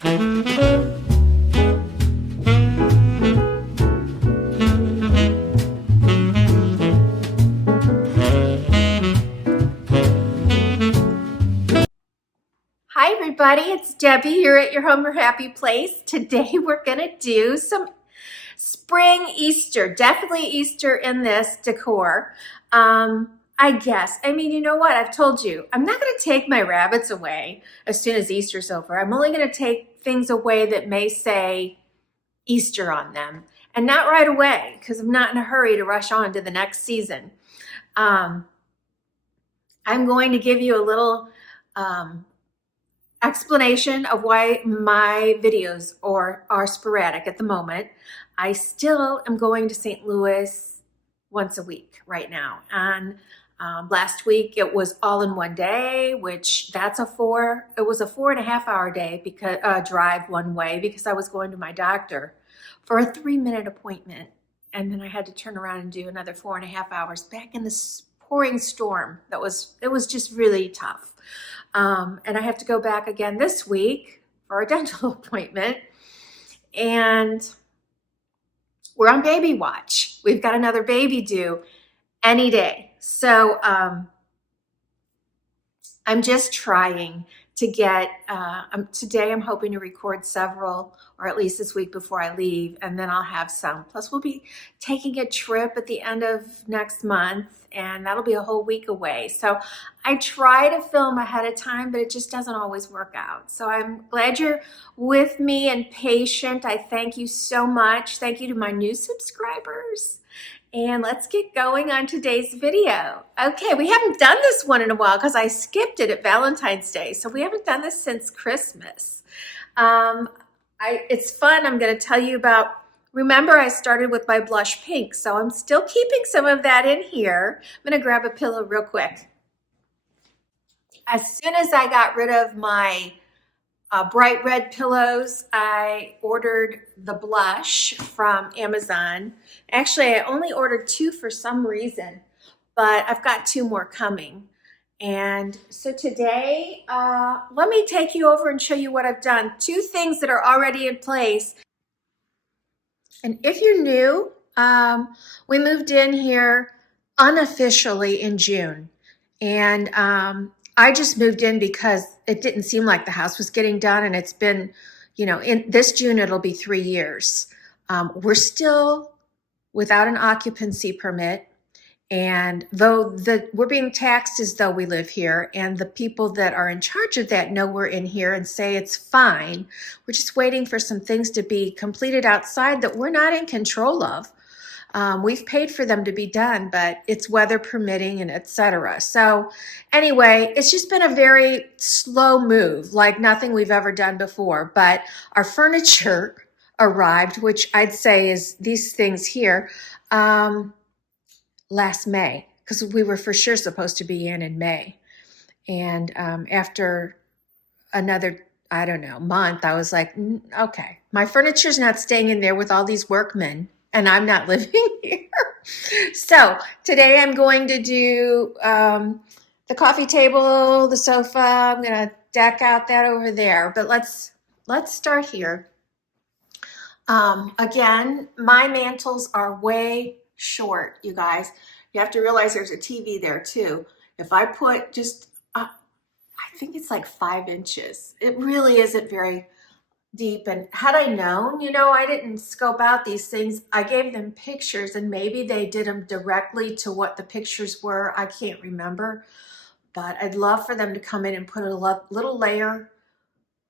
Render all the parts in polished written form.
Hi everybody, it's Debbie here at your Home or Happy Place. Today we're gonna do some spring Easter, definitely Easter in this decor. I guess, you know what, I've told you, I'm not gonna take my rabbits away as soon as Easter's over. I'm only gonna take things away that may say Easter on them, and not right away, because I'm not in a hurry to rush on to the next season. I'm going to give you a little explanation of why my videos are sporadic at the moment. I still am going to St. Louis once a week right now. And last week it was all in one day, which it was a 4.5 hour day because drive one way, because I was going to my doctor for a 3-minute appointment. And then I had to turn around and do another 4.5 hours back in this pouring storm. It was just really tough. And I have to go back again this week for a dental appointment. And we're on baby watch. We've got another baby due any day. So I'm just trying to get, today I'm hoping to record several, or at least this week before I leave, and then I'll have some. Plus we'll be taking a trip at the end of next month, and that'll be a whole week away. So I try to film ahead of time, but it just doesn't always work out. So I'm glad you're with me and patient. I thank you so much. Thank you to my new subscribers. And let's get going on today's video. Okay, we haven't done this one in a while because I skipped it at Valentine's Day. So we haven't done this since Christmas. It's fun. I'm going to tell you about, remember I started with my blush pink, so I'm still keeping some of that in here. I'm going to grab a pillow real quick. As soon as I got rid of my bright red pillows, I ordered the blush from Amazon. Actually, I only ordered 2 for some reason, but I've got 2 more coming. And so today, let me take you over and show you what I've done. 2 things that are already in place. And if you're new, we moved in here unofficially in June. And I just moved in because it didn't seem like the house was getting done, and it's been, in this June, it'll be 3 years. We're still without an occupancy permit, and though we're being taxed as though we live here, and the people that are in charge of that know we're in here and say it's fine. We're just waiting for some things to be completed outside that we're not in control of. We've paid for them to be done, but it's weather permitting and etc. So anyway, it's just been a very slow move, like nothing we've ever done before. But our furniture arrived, which I'd say is these things here, last May, because we were for sure supposed to be in May. And after another, I don't know, month, I was like, okay, my furniture's not staying in there with all these workmen, and I'm not living here. So today I'm going to do the coffee table, the sofa. I'm going to deck out that over there. But let's start here. Again, my mantles are way short, you guys. You have to realize there's a TV there too. If I put just, I think it's like 5 inches. It really isn't very deep. And had I known, I didn't scope out these things. I gave them pictures, and maybe they did them directly to what the pictures were. I can't remember, but I'd love for them to come in and put a little layer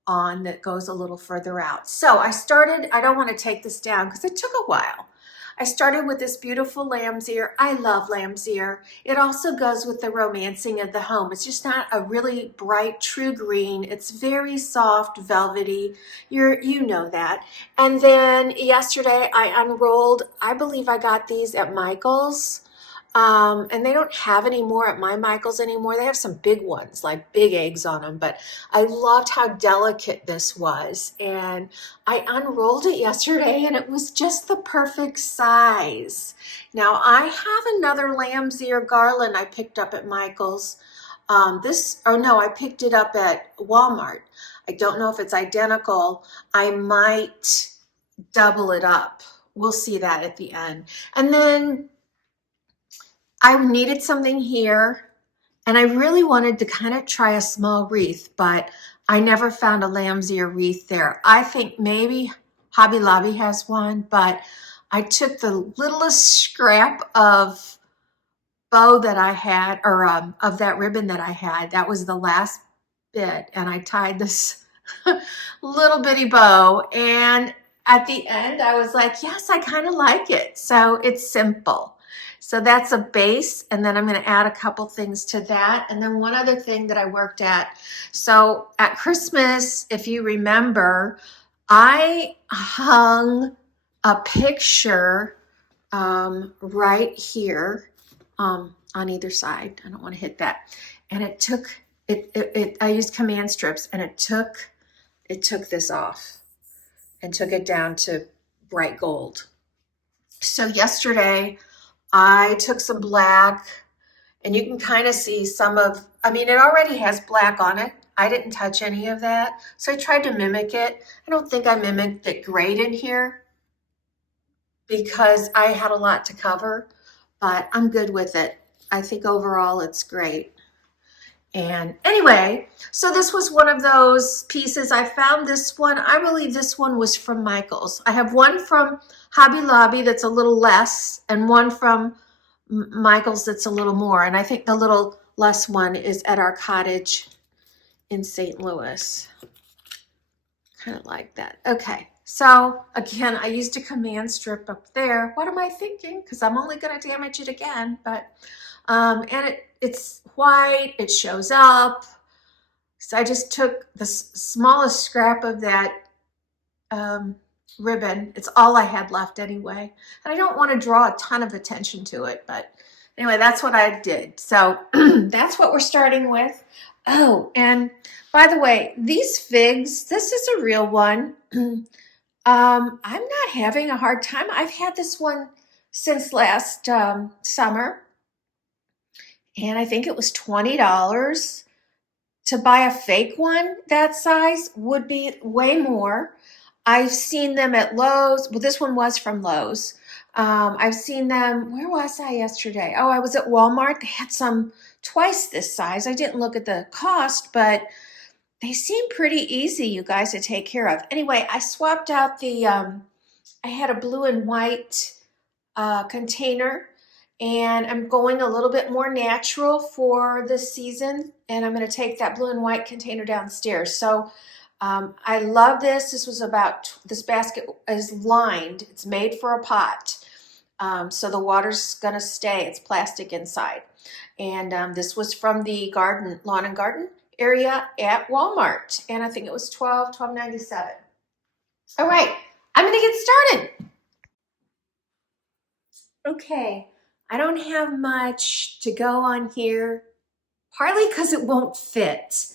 on that goes a little further out. So I don't want to take this down because it took a while. I started with this beautiful lamb's ear. I love lamb's ear. It also goes with the romancing of the home. It's just not a really bright, true green. It's very soft, velvety. You know that. And then yesterday I unrolled, I believe I got these at Michael's. And they don't have any more at my Michael's anymore. They have some big ones, like big eggs on them, but I loved how delicate this was. And I unrolled it yesterday and it was just the perfect size. Now I have another lamb's ear garland I picked up at Michael's. No, I picked it up at Walmart. I don't know if it's identical. I might double it up. We'll see that at the end. And then I needed something here, and I really wanted to kind of try a small wreath, but I never found a lamb's ear wreath there. I think maybe Hobby Lobby has one, but I took the littlest scrap of bow that I had, or of that ribbon that I had. That was the last bit, and I tied this little bitty bow, and at the end I was like, yes, I kind of like it. So it's simple. So that's a base, and then I'm going to add a couple things to that. And then one other thing that I worked at. So at Christmas, if you remember, I hung a picture right here on either side. I don't want to hit that. And it took I used command strips, and it took this off and took it down to bright gold. So yesterday I took some black, and you can kind of see some of, I mean, it already has black on it. I didn't touch any of that. So I tried to mimic it. I don't think I mimicked it great in here because I had a lot to cover, but I'm good with it. I think overall it's great. And anyway, so this was one of those pieces. I found this one. I believe this one was from Michael's. I have one from Hobby Lobby that's a little less, and one from Michael's that's a little more. And I think the little less one is at our cottage in St. Louis. Kind of like that. Okay. So again, I used a command strip up there. What am I thinking? Because I'm only going to damage it again. But and it's white. It shows up. So I just took the smallest scrap of that ribbon. It's all I had left anyway. And I don't want to draw a ton of attention to it. But anyway, that's what I did. So that's what we're starting with. Oh, and by the way, these figs, this is a real one. I'm not having a hard time. I've had this one since last summer, and I think it was $20. To buy a fake one that size would be way more. I've seen them at Lowe's. Well, this one was from Lowe's. I've seen them, where was I yesterday? Oh, I was at Walmart. They had some twice this size. I didn't look at the cost, but they seem pretty easy, you guys, to take care of. Anyway, I swapped out the, I had a blue and white container, and I'm going a little bit more natural for this season, and I'm going to take that blue and white container downstairs. So I love this. This basket is lined. It's made for a pot. So the water's going to stay. It's plastic inside. And this was from the lawn and garden area at Walmart. And I think it was $12.97. All right, I'm going to get started. Okay, I don't have much to go on here, partly because it won't fit.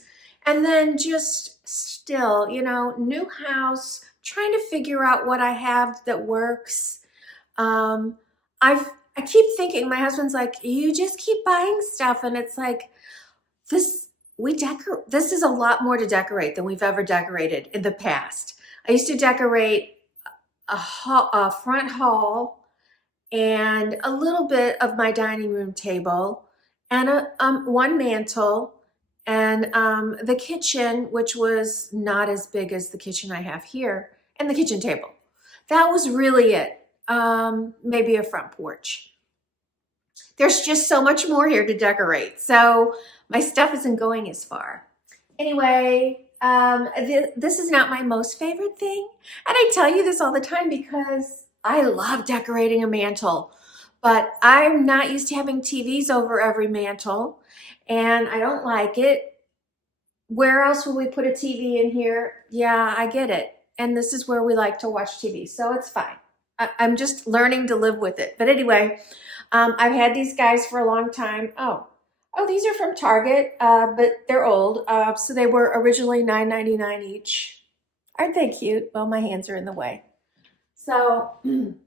And then just still, new house, trying to figure out what I have that works. I keep thinking, my husband's like, you just keep buying stuff. And it's like, this is a lot more to decorate than we've ever decorated in the past. I used to decorate a front hall and a little bit of my dining room table and one mantle and the kitchen, which was not as big as the kitchen I have here, and the kitchen table. That was really it. Maybe a front porch. There's just so much more here to decorate. So my stuff isn't going as far. Anyway, this is not my most favorite thing. And I tell you this all the time because I love decorating a mantle, but I'm not used to having TVs over every mantle, and I don't like it. Where else will we put a TV in here? Yeah, I get it. And this is where we like to watch TV, so it's fine. I'm just learning to live with it. But anyway, I've had these guys for a long time. Oh, these are from Target, but they're old. So they were originally $9.99 each. Aren't they cute? Well, my hands are in the way. So I'm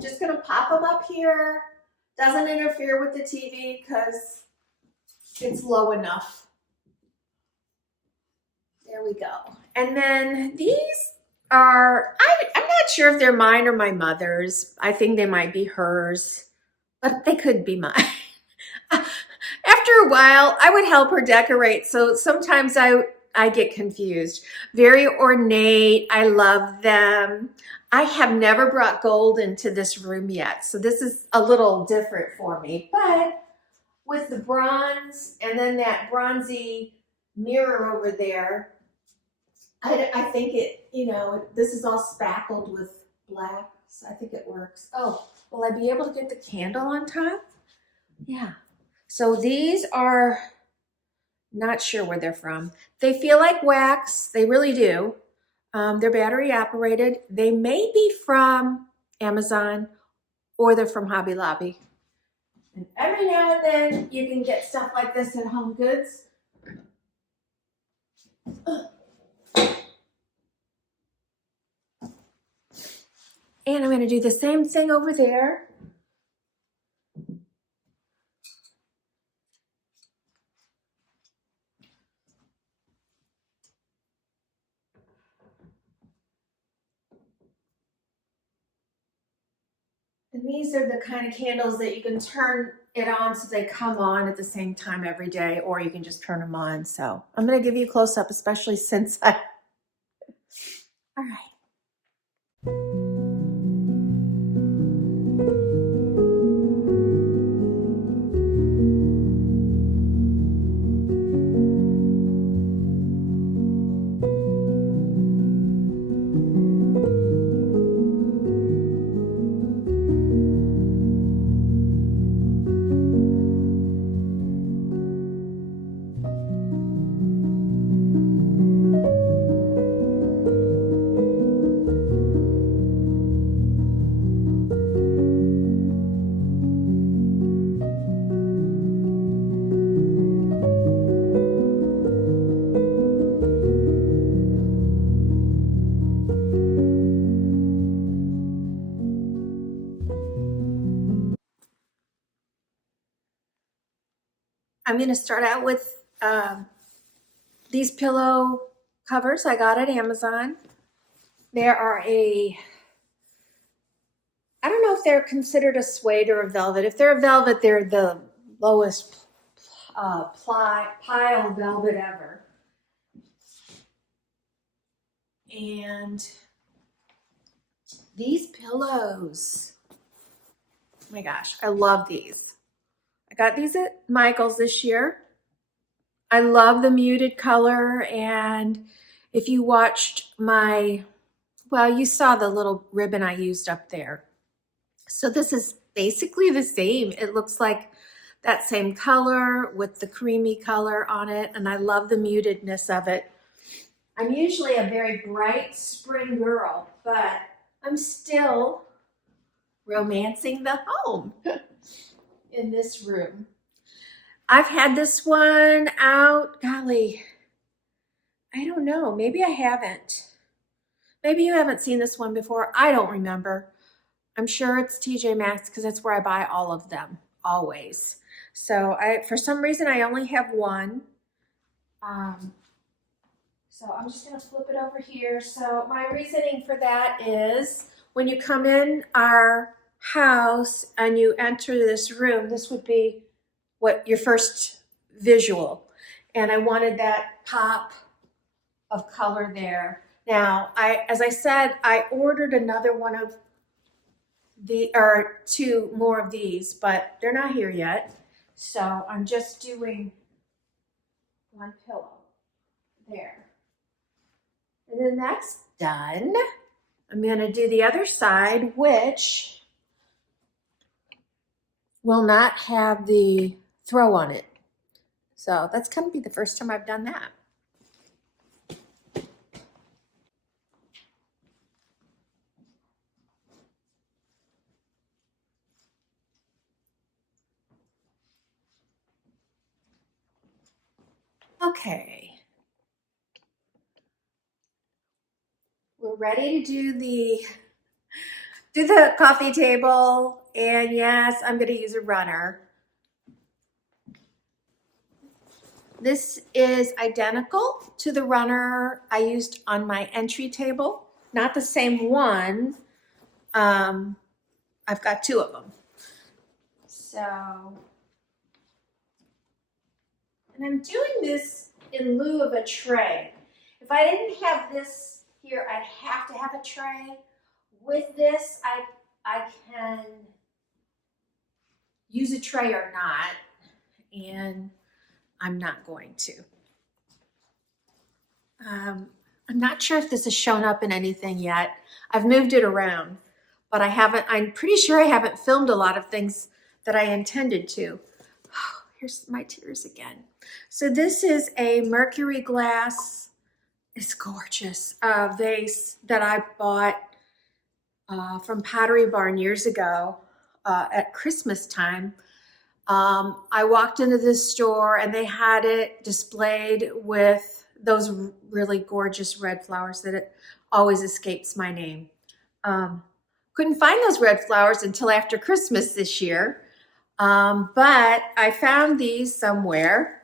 just going to pop them up here. Doesn't interfere with the TV because it's low enough. There we go. And then these are, I'm not sure if they're mine or my mother's. I think they might be hers, but they could be mine. After a while, I would help her decorate, so sometimes I get confused. Very ornate. I love them. I have never brought gold into this room yet, so this is a little different for me. But with the bronze and then that bronzy mirror over there, I think it, this is all spackled with black, so I think it works. Oh, will I be able to get the candle on top? Yeah. So these are, not sure where they're from. They feel like wax. They really do. They're battery operated. They may be from Amazon or they're from Hobby Lobby. And every now and then you can get stuff like this at Home Goods. And I'm going to do the same thing over there. And these are the kind of candles that you can turn it on so they come on at the same time every day, or you can just turn them on. So I'm going to give you a close up, especially since all right. I'm going to start out with these pillow covers I got at Amazon. There are I don't know if they're considered a suede or a velvet. If they're a velvet, they're the lowest pile velvet ever. And these pillows, oh my gosh, I love these. I got these at Michael's this year. I love the muted color, and if you watched you saw the little ribbon I used up there. So this is basically the same. It looks like that same color with the creamy color on it, and I love the mutedness of it. I'm usually a very bright spring girl, but I'm still romancing the home in this room. I've had this one out, golly, I don't know, maybe I haven't. Maybe you haven't seen this one before. I don't remember. I'm sure it's TJ Maxx because that's where I buy all of them, always. So for some reason, I only have one. So I'm just going to flip it over here. So my reasoning for that is when you come in our house and you enter this room, this would be what your first visual. And I wanted that pop of color there. Now, as I said, I ordered another one of two more of these, but they're not here yet. So I'm just doing one pillow there. And then that's done. I'm going to do the other side, which will not have the throw on it. So that's going to be the first time I've done that. Okay. We're ready to do the coffee table, and yes, I'm going to use a runner. This is identical to the runner I used on my entry table. Not the same one. I've got two of them. So, and I'm doing this in lieu of a tray. If I didn't have this here, I'd have to have a tray. With this, I can use a tray or not, and I'm not going to. I'm not sure if this has shown up in anything yet. I've moved it around, but I'm pretty sure I haven't filmed a lot of things that I intended to. Oh, here's my tears again. So this is a mercury glass, it's gorgeous, vase that I bought from Pottery Barn years ago at Christmas time. I walked into this store and they had it displayed with those really gorgeous red flowers that it always escapes my name. Couldn't find those red flowers until after Christmas this year, but I found these somewhere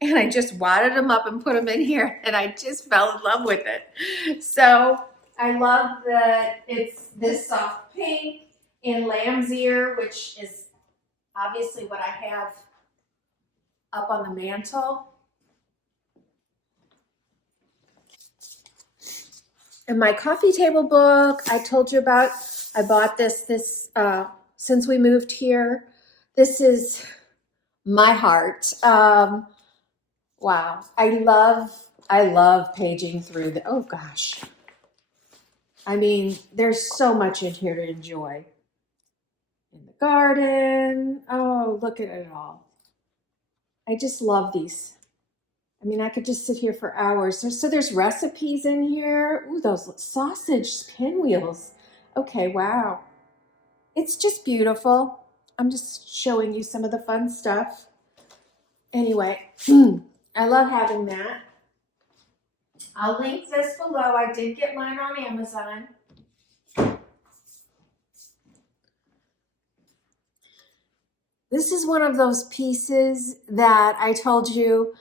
and I just wadded them up and put them in here and I just fell in love with it. So I love that it's this soft pink and lamb's ear, which is obviously what I have up on the mantle. In my coffee table book, I told you about, I bought this since we moved here. This is my heart. Wow, I love paging through the, oh gosh. I mean, there's so much in here to enjoy. In the garden, oh, look at it all. I just love these. I mean, I could just sit here for hours. So there's recipes in here. Ooh, those sausage pinwheels. Okay, wow. It's just beautiful. I'm just showing you some of the fun stuff. Anyway, I love having that. I'll link this below. I did get mine on Amazon. This is one of those pieces that I told you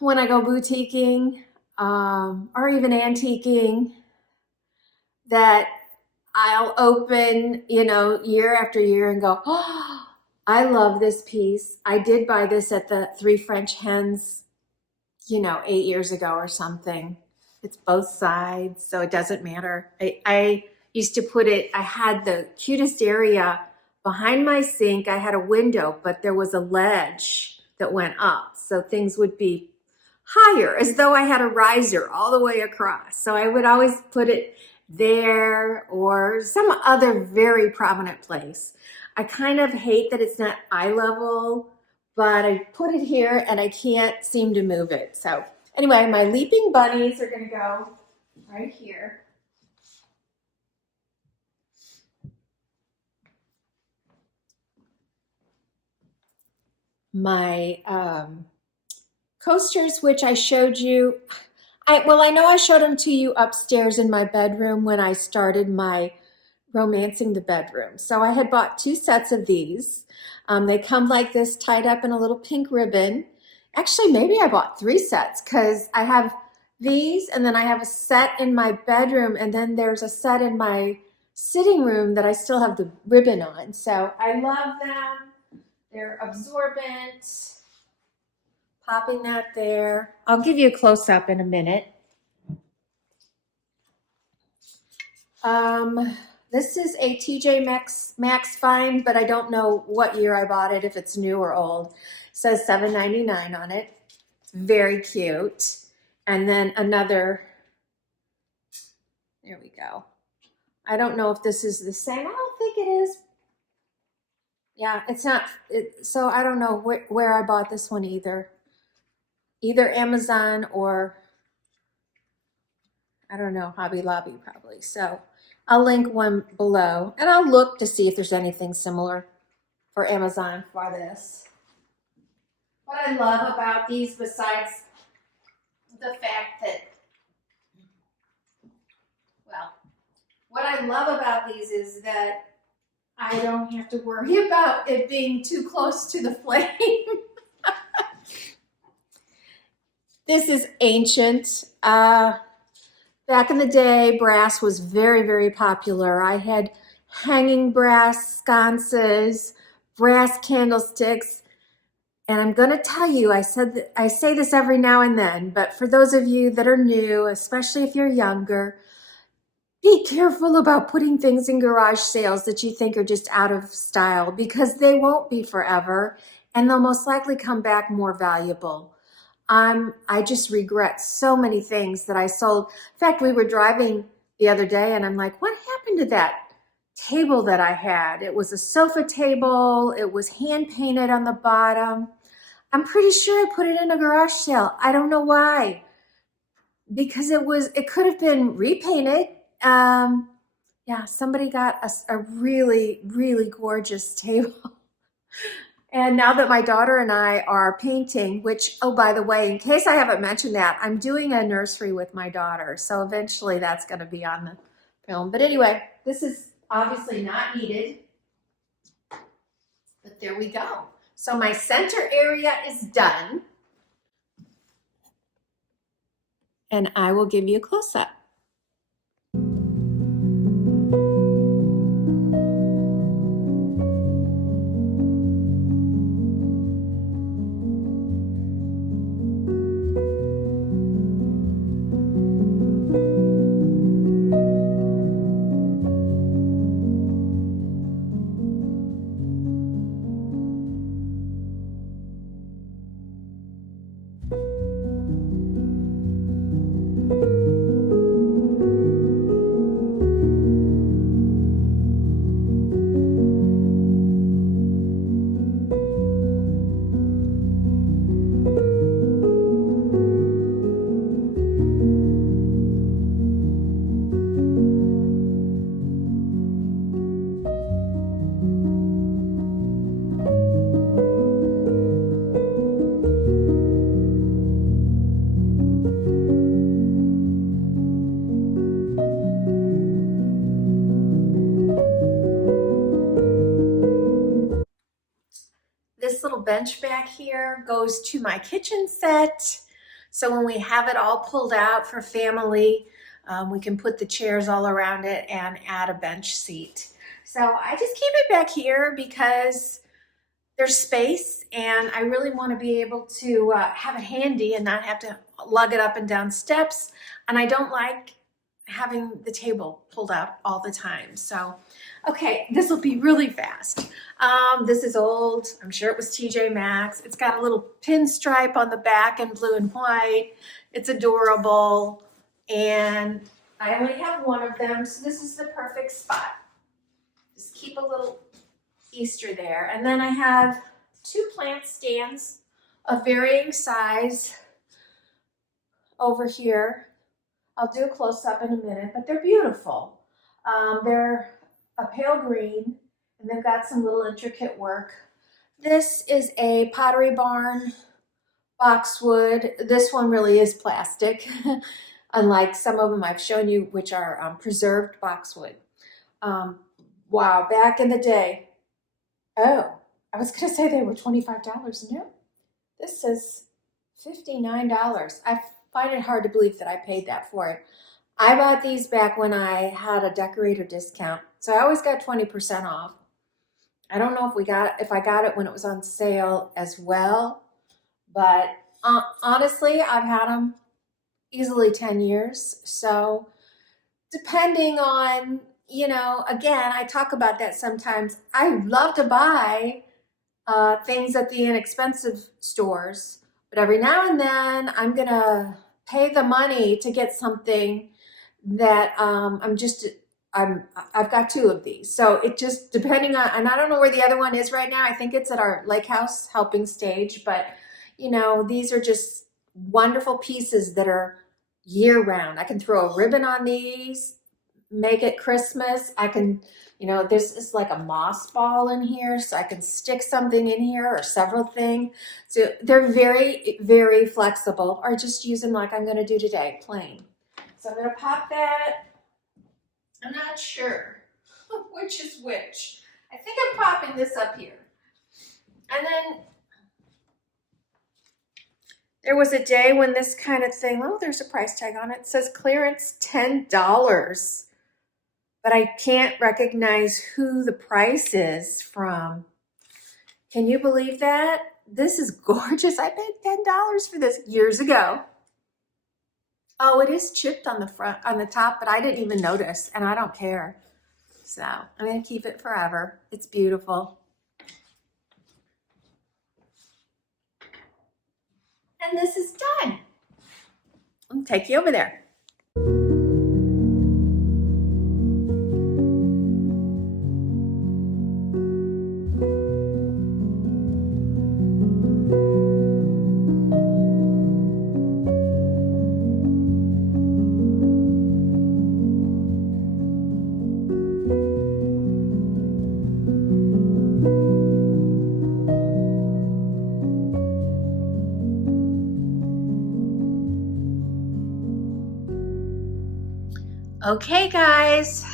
when I go boutiquing or even antiquing that I'll open, year after year and go, oh, I love this piece. I did buy this at the Three French Hens, 8 years ago or something. It's both sides, so it doesn't matter. I used to put it, I had the cutest area behind my sink. I had a window, but there was a ledge that went up, so things would be higher, as though I had a riser all the way across. So I would always put it there or some other very prominent place. I kind of hate that it's not eye level, but I put it here and I can't seem to move it. So anyway, my leaping bunnies are going to go right here. My coasters, which I showed you, I know I showed them to you upstairs in my bedroom when I started my romancing the bedroom. So I had bought 2 sets of these. They come like this, tied up in a little pink ribbon. Actually, maybe I bought 3 sets because I have these and then I have a set in my bedroom and then there's a set in my sitting room that I still have the ribbon on. So I love them. They're absorbent. Popping that there. I'll give you a close-up in a minute. This is a TJ Maxx find, but I don't know what year I bought it, if it's new or old. It says $7.99 on it. It's very cute. And then another, there we go. I don't know if this is the same. I don't think it is. Yeah, it's not. So I don't know where I bought this one either. Either Amazon or, I don't know, Hobby Lobby probably. So I'll link one below and I'll look to see if there's anything similar for Amazon for this. What I love about these, besides the fact that, well, what I love about these is that I don't have to worry about it being too close to the flame. This is ancient. Back in the day, brass was very, very popular. I had hanging brass sconces, brass candlesticks, and I'm going to tell you, I say this every now and then, but for those of you that are new, especially if you're younger, be careful about putting things in garage sales that you think are just out of style, because they won't be forever and they'll most likely come back more valuable. I just regret so many things that I sold. In fact, we were driving the other day and I'm like, what happened to that table that I had? It was a sofa table. It was hand painted on the bottom. I'm pretty sure I put it in a garage sale. I don't know why, because it could have been repainted. Yeah, somebody got a really, really gorgeous table. And now that my daughter and I are painting, which, oh, by the way, in case I haven't mentioned that, I'm doing a nursery with my daughter. So eventually that's going to be on the film. But anyway, this is obviously not needed, but there we go. So my center area is done. And I will give you a close-up. This little bench back here goes to my kitchen set. So when we have it all pulled out for family, we can put the chairs all around it and add a bench seat. So I just keep it back here because there's space and I really want to be able to have it handy and not have to lug it up and down steps. And I don't like having the table pulled out all the time. So, okay, this will be really fast. This is old. I'm sure it was TJ Maxx. It's got a little pinstripe on the back in blue and white. It's adorable. And I only have one of them, so this is the perfect spot. Just keep a little Easter there. And then I have two plant stands of varying size over here. I'll do a close-up in a minute, but they're beautiful. They're a pale green, and they've got some little intricate work. This is a Pottery Barn boxwood. This one really is plastic, unlike some of them I've shown you, which are preserved boxwood. Wow, back in the day. Oh, I was going to say they were $25 new. This says $59. I find it hard to believe that I paid that for it. I bought these back when I had a decorator discount, so I always got 20% off. I don't know if I got it when it was on sale as well, but honestly, I've had them easily 10 years. So depending on, again, I talk about that sometimes. I love to buy things at the inexpensive stores, but every now and then I'm gonna pay the money to get something that I've got two of these. So it just depending on, and I don't know where the other one is right now. I think it's at our lake house helping stage, but these are just wonderful pieces that are year round. I can throw a ribbon on these, make it Christmas. I can, this is like a moss ball in here, so I can stick something in here or several things. So they're very, very flexible, or just use them like I'm going to do today, plain. So I'm going to pop that. I'm not sure which is which. I think I'm popping this up here. And then There was a day when this kind of thing, oh, there's a price tag on it. It says clearance $10, but I can't recognize who the price is from. Can you believe that? This is gorgeous. I paid $10 for this years ago. Oh, it is chipped on the front, on the top, but I didn't even notice, and I don't care. So I'm gonna keep it forever. It's beautiful. And this is done. I'll take you over there. Okay, guys,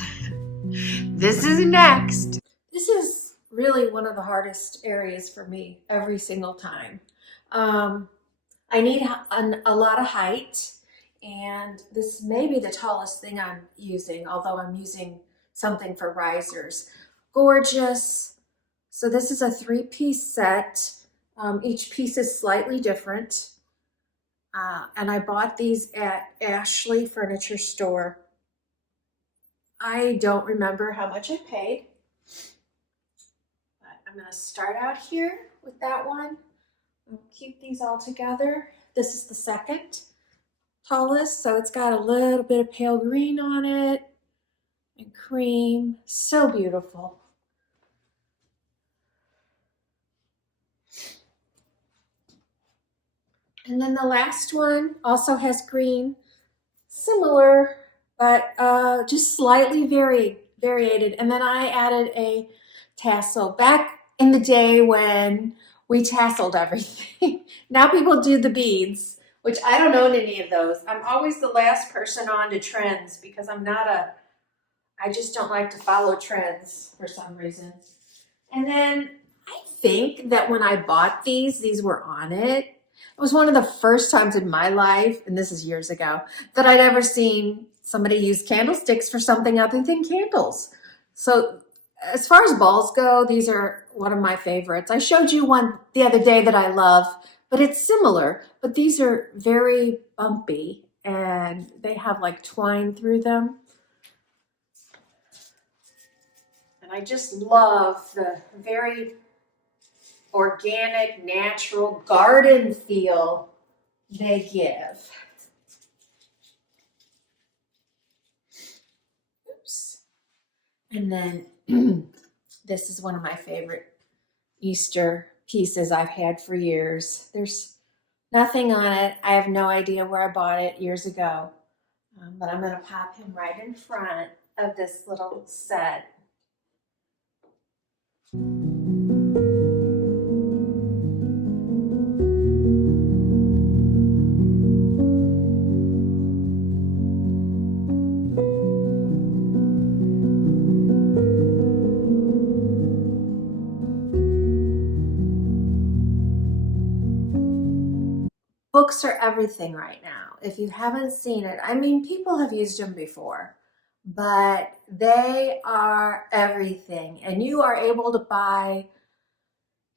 this is next. This is really one of the hardest areas for me every single time. I need a lot of height, and this may be the tallest thing I'm using, although I'm using something for risers. Gorgeous. So this is a 3-piece set. Each piece is slightly different. And I bought these at Ashley Furniture Store. I don't remember how much I paid, but I'm gonna start out here with that one. I'll keep these all together. This is the second tallest, so it's got a little bit of pale green on it and cream. So beautiful. And then the last one also has green, similar, but just slightly variated. And then I added a tassel back in the day when we tasseled everything. Now people do the beads, which I don't own any of those. I'm always the last person on to trends because I just don't like to follow trends for some reason. And then I think that when I bought these were on it. It was one of the first times in my life, and this is years ago, that I'd ever seen somebody use candlesticks for something other than candles. So as far as balls go, these are one of my favorites. I showed you one the other day that I love, but it's similar, but these are very bumpy and they have like twine through them. And I just love the very organic, natural garden feel they give. Oops. And then this is one of my favorite Easter pieces I've had for years. There's nothing on it. I have no idea where I bought it years ago, but I'm going to pop him right in front of this little set. Books are everything right now. If you haven't seen it, I mean, people have used them before, but they are everything. And you are able to buy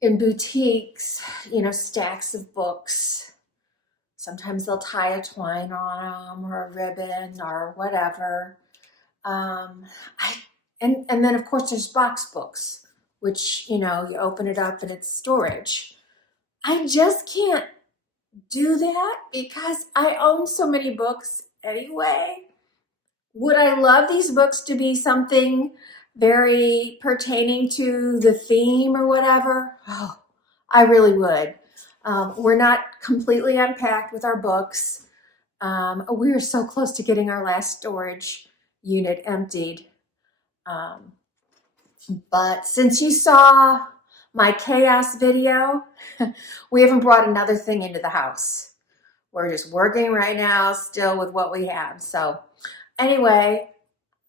in boutiques, stacks of books. Sometimes they'll tie a twine on them or a ribbon or whatever. And then of course there's box books, which, you open it up and it's storage. I just can't do that because I own so many books anyway. Would I love these books to be something very pertaining to the theme or whatever? Oh, I really would. We're not completely unpacked with our books. We are so close to getting our last storage unit emptied. But since you saw my chaos video, we haven't brought another thing into the house. We're just working right now still with what we have. So anyway,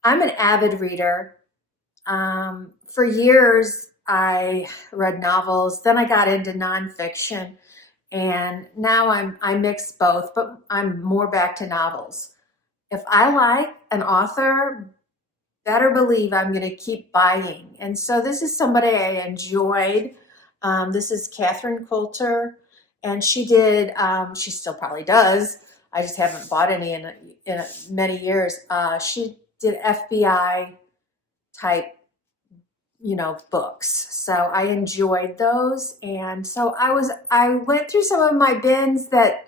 I'm an avid reader. For years, I read novels. Then I got into nonfiction. And now I mix both, but I'm more back to novels. If I like an author, better believe I'm going to keep buying. And so this is somebody I enjoyed. This is Catherine Coulter, and she did, she still probably does. I just haven't bought any in many years. She did FBI type, books. So I enjoyed those. And so I went through some of my bins that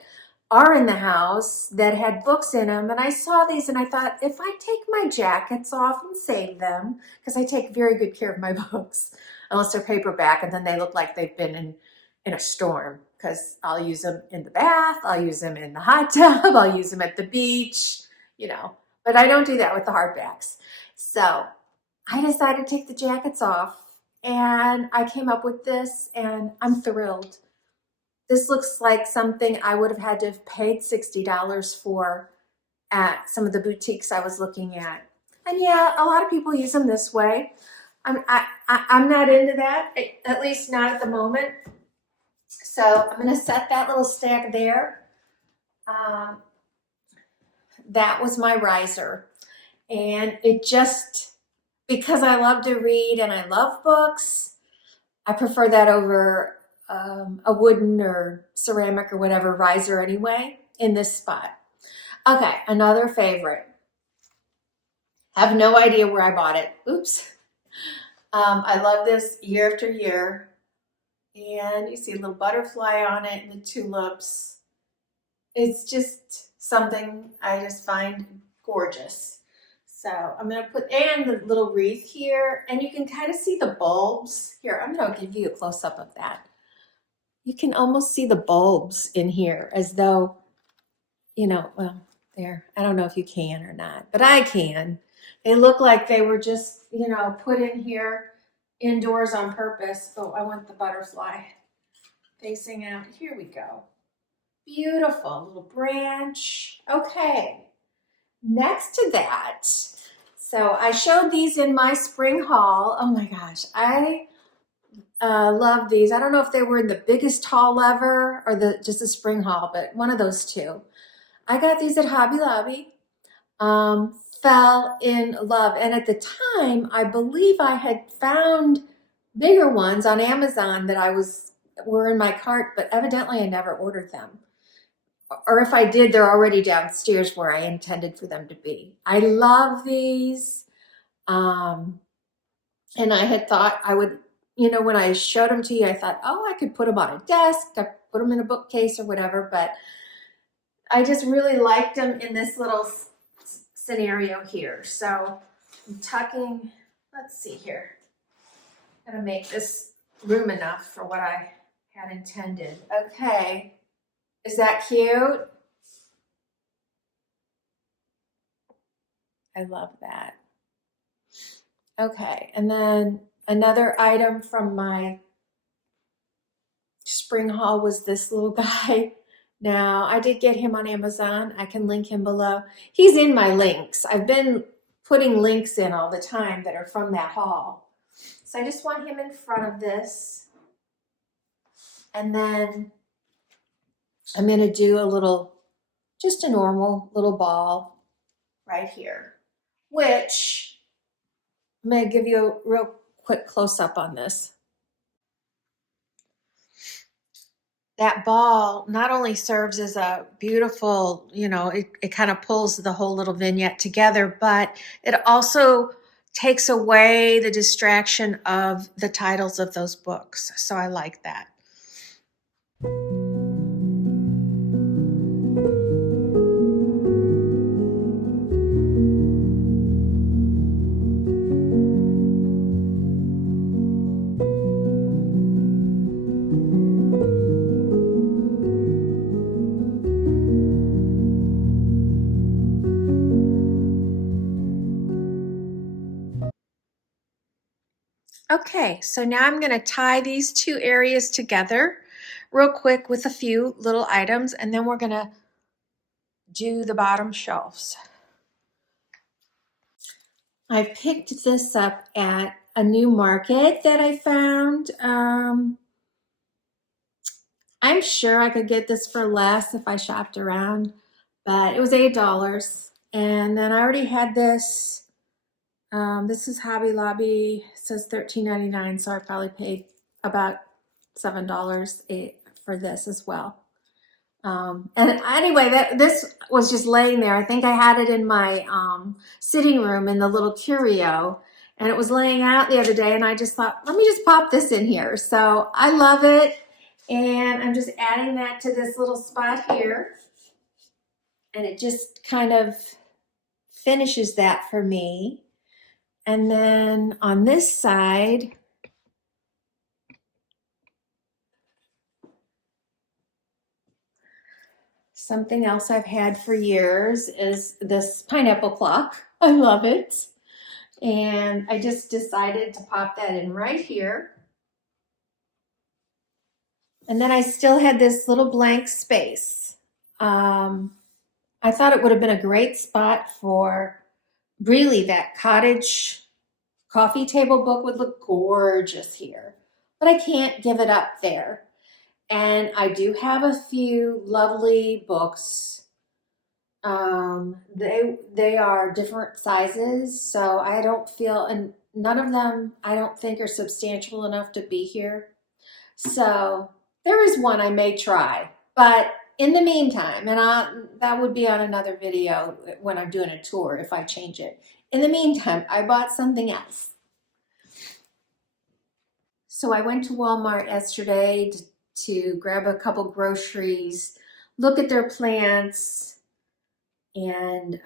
are in the house that had books in them, and I saw these and I thought, if I take my jackets off and save them, because I take very good care of my books, unless they're paperback and then they look like they've been in a storm, because I'll use them in the bath, I'll use them in the hot tub, I'll use them at the beach, but I don't do that with the hardbacks. So I decided to take the jackets off, and I came up with this, and I'm thrilled. This looks like something I would have had to have paid $60 for at some of the boutiques I was looking at. And yeah, a lot of people use them this way. I'm not into that, at least not at the moment. So I'm going to set that little stack there. That was my riser. And it just, because I love to read and I love books, I prefer that over a wooden or ceramic or whatever riser anyway in this spot. Okay, another favorite. Have no idea where I bought it. Oops. I love this year after year. And you see a little butterfly on it and the tulips. It's just something I just find gorgeous. So I'm going to put, and the little wreath here, and you can kind of see the bulbs. Here, I'm going to give you a close-up of that. You can almost see the bulbs in here as though, well, there. I don't know if you can or not, but I can. They look like they were just, put in here indoors on purpose. Oh, I want the butterfly facing out. Here we go. Beautiful little branch. Okay. Next to that, so I showed these in my spring haul. Oh my gosh, I love these. I don't know if they were in the biggest haul ever or just a spring haul, but one of those two. I got these at Hobby Lobby. Fell in love. And at the time, I believe I had found bigger ones on Amazon that were in my cart, but evidently I never ordered them. Or if I did, they're already downstairs where I intended for them to be. I love these. And I had thought I would, when I showed them to you, I thought, oh, I could put them on a desk, I put them in a bookcase or whatever, but I just really liked them in this little scenario here. So I'm tucking, let's see here. I'm gonna make this room enough for what I had intended. Okay. Is that cute? I love that. Okay, and then another item from my spring haul was this little guy. Now, I did get him on Amazon. I can link him below. He's in my links. I've been putting links in all the time that are from that haul. So I just want him in front of this. And then I'm going to do just a normal little ball right here, which I'm going to give you a real quick close-up on this. That ball not only serves as a beautiful, it kind of pulls the whole little vignette together, but it also takes away the distraction of the titles of those books. So I like that. Okay, so now I'm going to tie these two areas together real quick with a few little items, and then we're going to do the bottom shelves. I picked this up at a new market that I found. I'm sure I could get this for less if I shopped around, but it was $8. And then I already had this. This is Hobby Lobby. It says $13.99, so I probably paid about $7 for this as well. And anyway, this was just laying there. I think I had it in my sitting room in the little curio, and it was laying out the other day, and I just thought, let me just pop this in here. So I love it, and I'm just adding that to this little spot here, and it just kind of finishes that for me. And then on this side, something else I've had for years is this pineapple clock. I love it. And I just decided to pop that in right here. And then I still had this little blank space. I thought it would have been a great spot for really that cottage coffee table book would look gorgeous here, but I can't give it up there. And I do have a few lovely books. They are different sizes, so I don't feel, and none of them I don't think are substantial enough to be here. So there is one I may try, but in the meantime, that would be on another video when I'm doing a tour if I change it. In the meantime, I bought something else. So I went to Walmart yesterday to grab a couple groceries, look at their plants, and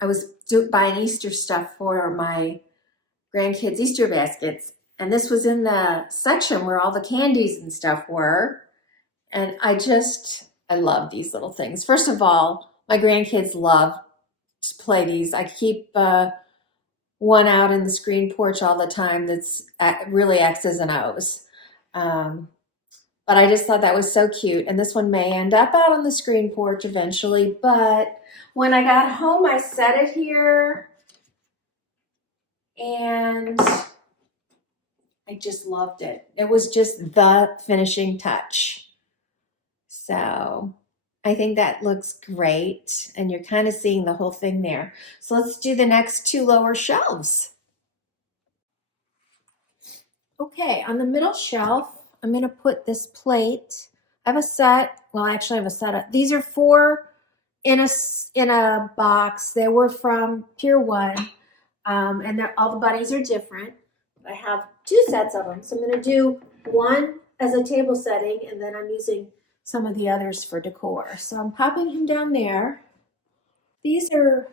I was buying Easter stuff for my grandkids' Easter baskets. And this was in the section where all the candies and stuff were. And I love these little things. First of all, my grandkids love to play these. I keep one out in the screen porch all the time that's really X's and O's. But I just thought that was so cute. And this one may end up out on the screen porch eventually. But when I got home, I set it here. And I just loved it. It was just the finishing touch. So I think that looks great. And you're kind of seeing the whole thing there. So let's do the next two lower shelves. Okay, on the middle shelf, I'm going to put this plate. I have a set. Well, actually, I have a set of, these are 4 in a box. They were from Pier 1. And all the bunnies are different. I have 2 sets of them. So I'm going to do one as a table setting, and then I'm using some of the others for decor. So I'm popping him down there. These are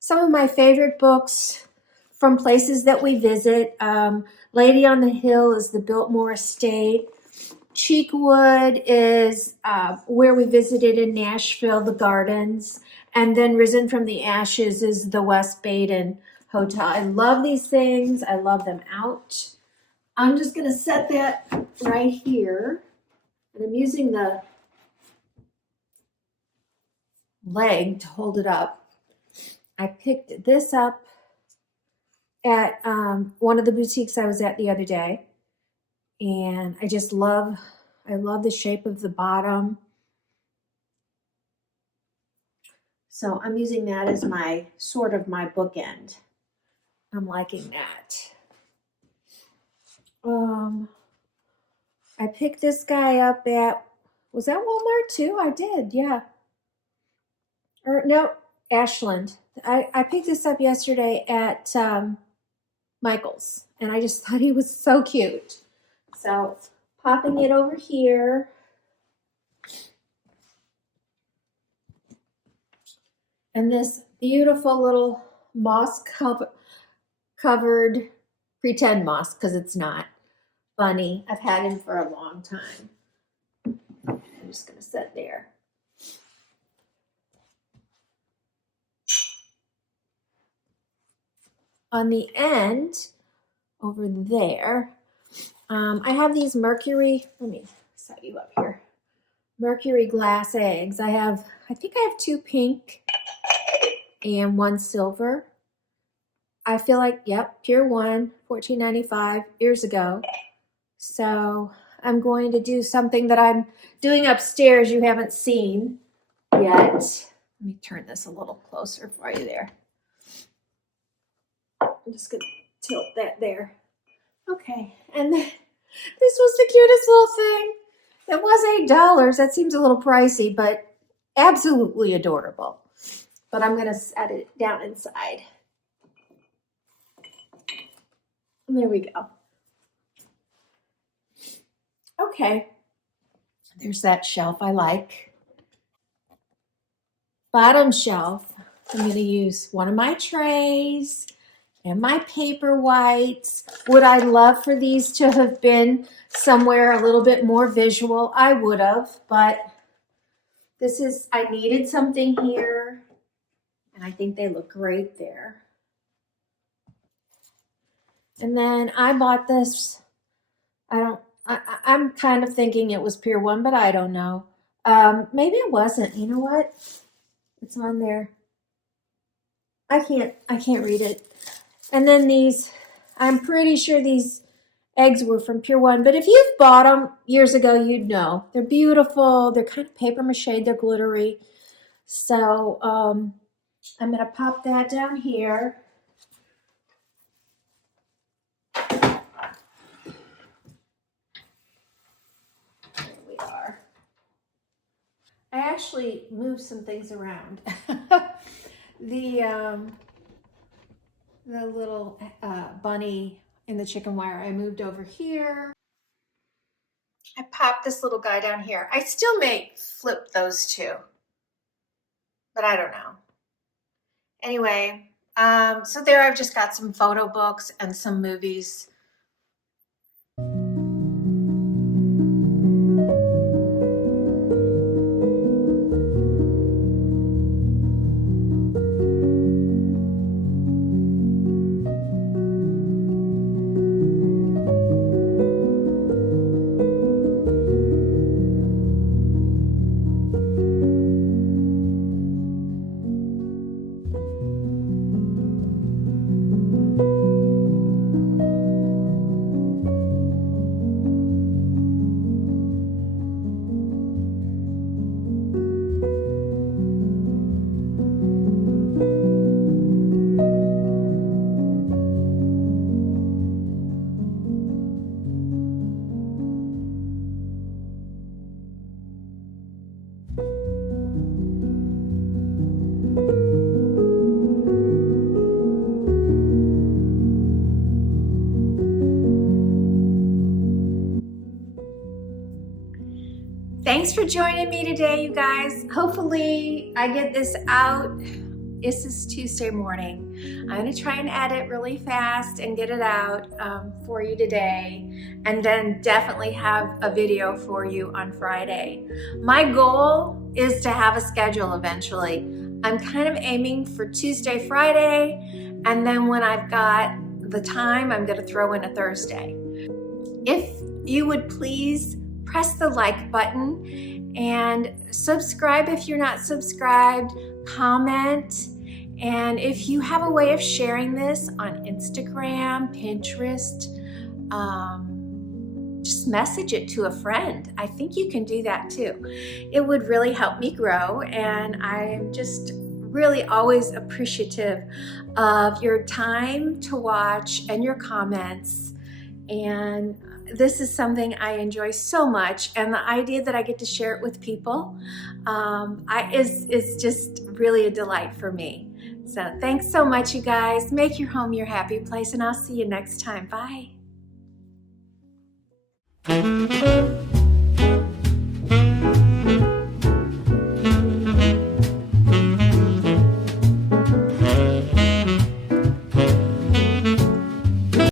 some of my favorite books from places that we visit. Lady on the Hill is the Biltmore Estate. Cheekwood is where we visited in Nashville, the gardens. And then Risen from the Ashes is the West Baden Hotel. I love these things. I love them out. I'm just going to set that right here. And I'm using the leg to hold it up. I picked this up at one of the boutiques I was at the other day. And I love the shape of the bottom. So I'm using that as my bookend. I'm liking that. I picked this guy up at, was that Walmart too? I did, yeah. Or no, Ashland. I picked this up yesterday at Michael's, and I just thought he was so cute. So popping it over here. And this beautiful little moss covered, pretend moss, because it's not, bunny. I've had him for a long time. I'm just going to set there. On the end, over there, I have these Mercury, let me set you up here, Mercury glass eggs. I think I have 2 pink and 1 silver. I feel like, yep, Pier 1, $14.95 years ago. So I'm going to do something that I'm doing upstairs you haven't seen yet. Let me turn this a little closer for you there. I'm just going to tilt that there. Okay, and this was the cutest little thing. It was $8. That seems a little pricey, but absolutely adorable. But I'm going to set it down inside. And there we go. Okay, there's that shelf I like. Bottom shelf, I'm going to use one of my trays and my paper whites. Would I love for these to have been somewhere a little bit more visual? I would have, but this is, I needed something here, and I think they look great there. And then I bought this, I'm kind of thinking it was Pier 1, but I don't know. Maybe it wasn't. You know what? It's on there. I can't read it. And then these, I'm pretty sure these eggs were from Pier 1, but if you've bought them years ago, you'd know. They're beautiful. They're kind of paper mache. They're glittery. So I'm going to pop that down here. There we are. I actually moved some things around. The little bunny in the chicken wire, I moved over here. I popped this little guy down here. I still may flip those two, but I don't know. Anyway, so there I've just got some photo books and some movies. Thanks for joining me today, you guys. Hopefully I get this out. This is Tuesday morning. I'm gonna try and edit really fast and get it out for you today, and then definitely have a video for you on Friday. My goal is to have a schedule eventually. I'm kind of aiming for Tuesday, Friday, and then when I've got the time, I'm gonna throw in a Thursday. If you would please press the like button and subscribe if you're not subscribed, comment, and if you have a way of sharing this on Instagram, Pinterest, just message it to a friend. I think you can do that too. It would really help me grow, and I'm just really always appreciative of your time to watch and your comments. And this is something I enjoy so much, and the idea that I get to share it with people is just really a delight for me. So thanks so much, you guys. Make your home your happy place, and I'll see you next time. Bye.